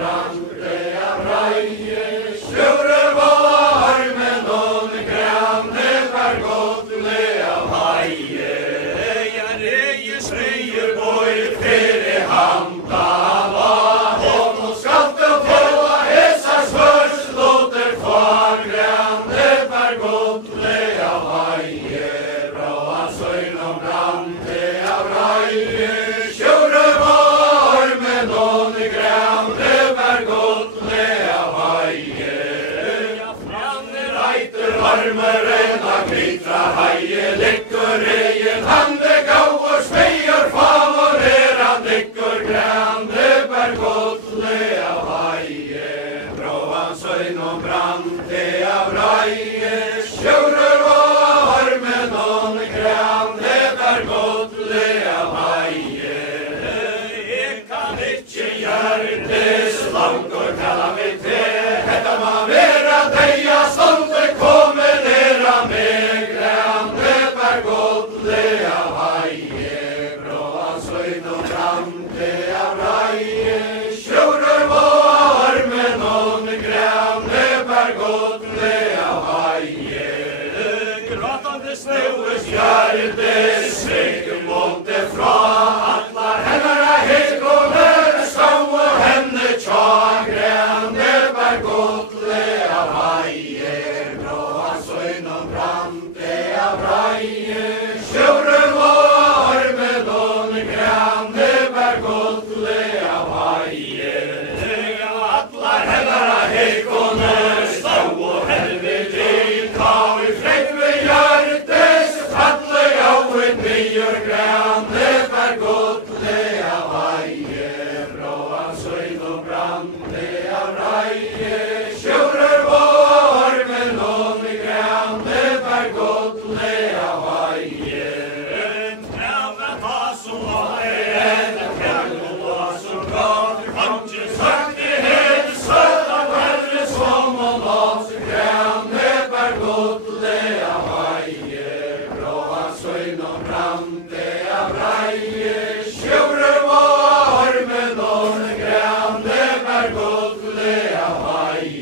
Brande Sandurinn að glitra hægi liggur eigin handi gáur smeyjur favorera liggur grandi bergulli af hægi gróan saun og brandi af rægi sjúrur og hormin og grandi bergulli af hægi ég kann ekki hjartis langur kalla mig til þetta má vera deyja stundur komin að mig grandi bergulli af hægi gróan saun og brandi af rægi sjúrur og hormin og grandi bergulli af hægi gråtandi snúis hjartis svikum móti frá allar hennar að hyggunir skáu henni tjá grandi bergulli af hægi gróan saun og brandi af rægi sjúrur og hormin og grandi bergulli af hægi allar hennar að hyggunir skáu henni líka í frekvi hjartis falleg áinn nýjur grandi bergulli af hægi gróan saun og brandi af rægi sjúrur og hormin og grandi bergulli af hægi trefna það som en fjallum og som gott kanskje sagt i hele søta hverri som og lås grandi bergulli av hægi gróan saun og brandi af rægi sjúrur og hormin og grandi bergulli af hægi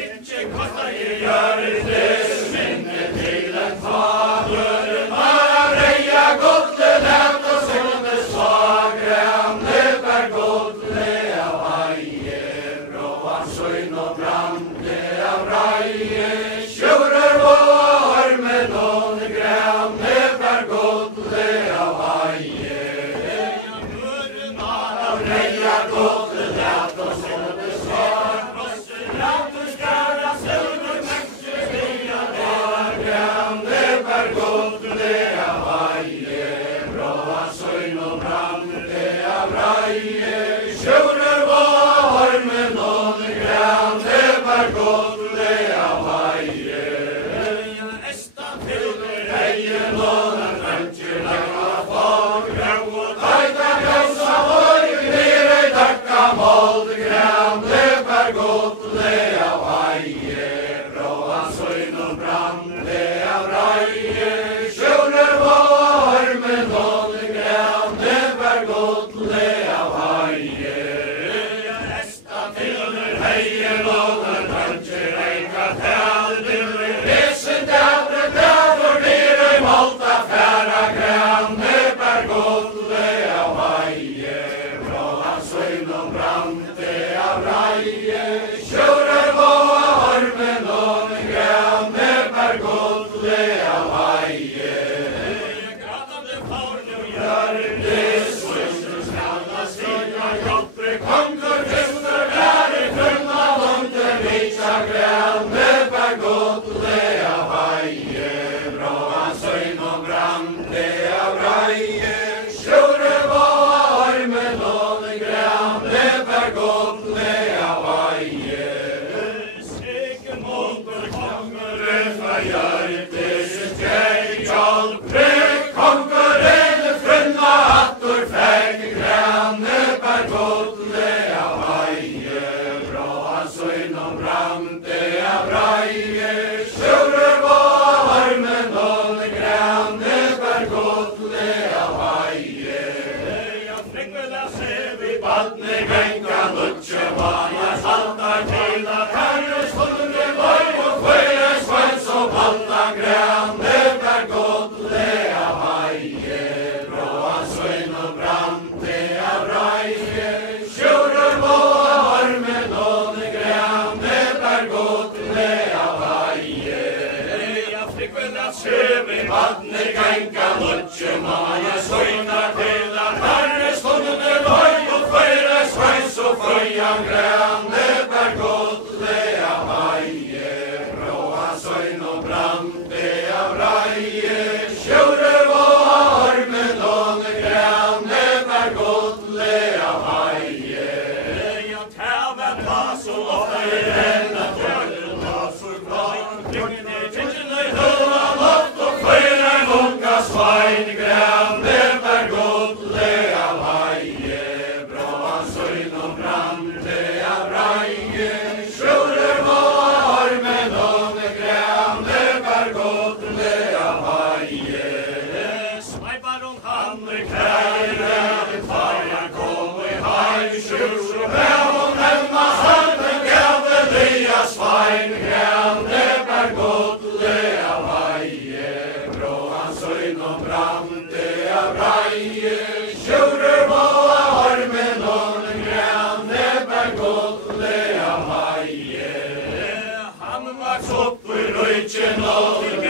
ikke kosta ég hjartis minni til en fadur að reyja gulli lefn og sinni svag grandi bergulli af hægi gróan saun og brandi af rægi sjúrur og hormin og grandi bergulli af hægi að reyja gulli lefn og sinni svag látur skara silfur mexi stíga grandi bergulli af hægi gróan saun og brandi af rægi sjúrur og hormin og grandi bergulli af hægi estan til hegin og dröngir lagna fólk grau og tæta ljósa og nýri dökka mold grandi bergulli af hægi gróan saun og brandi af rægi sjúrur og hormin og grandi bergulli af hægi estan til hegin og dröngir enga tældir risin dæfri dæfur nýri molta færa grandi bergulli af hægi gróan saun og brandi af rægi sjúrur og hormin og grandi bergulli af hægi gratandi fórnum hjartis svistur skalla stíga jobbri kongur kristur væri funna lundir vísa grandi bergulli af hægi gróan saun og brandi af rægi sjúrur og hormin og grandi bergulli af hægi sigur mótur kongurinn frá hjartis skei hjálpri kongurinn frunna aftur fegg grandi bergulli af hægi gróan saun og brandi af rægi sjúrur og hormin og grandi bergulli af hægi frikkulega sef í barni genga lutju maja halda til að herri stundir lói og kvöra svens og balda grandi bergulli af hægi gróan saun og brandi af rægi sjúrur og hormin og grandi bergulli af hægi frikkulega sef í barni genga lutju maja sveinar til að herri stundir lói og kvöra svens og fröjan grandi bergulli af hægi gróan saun Han var så på röjtjen av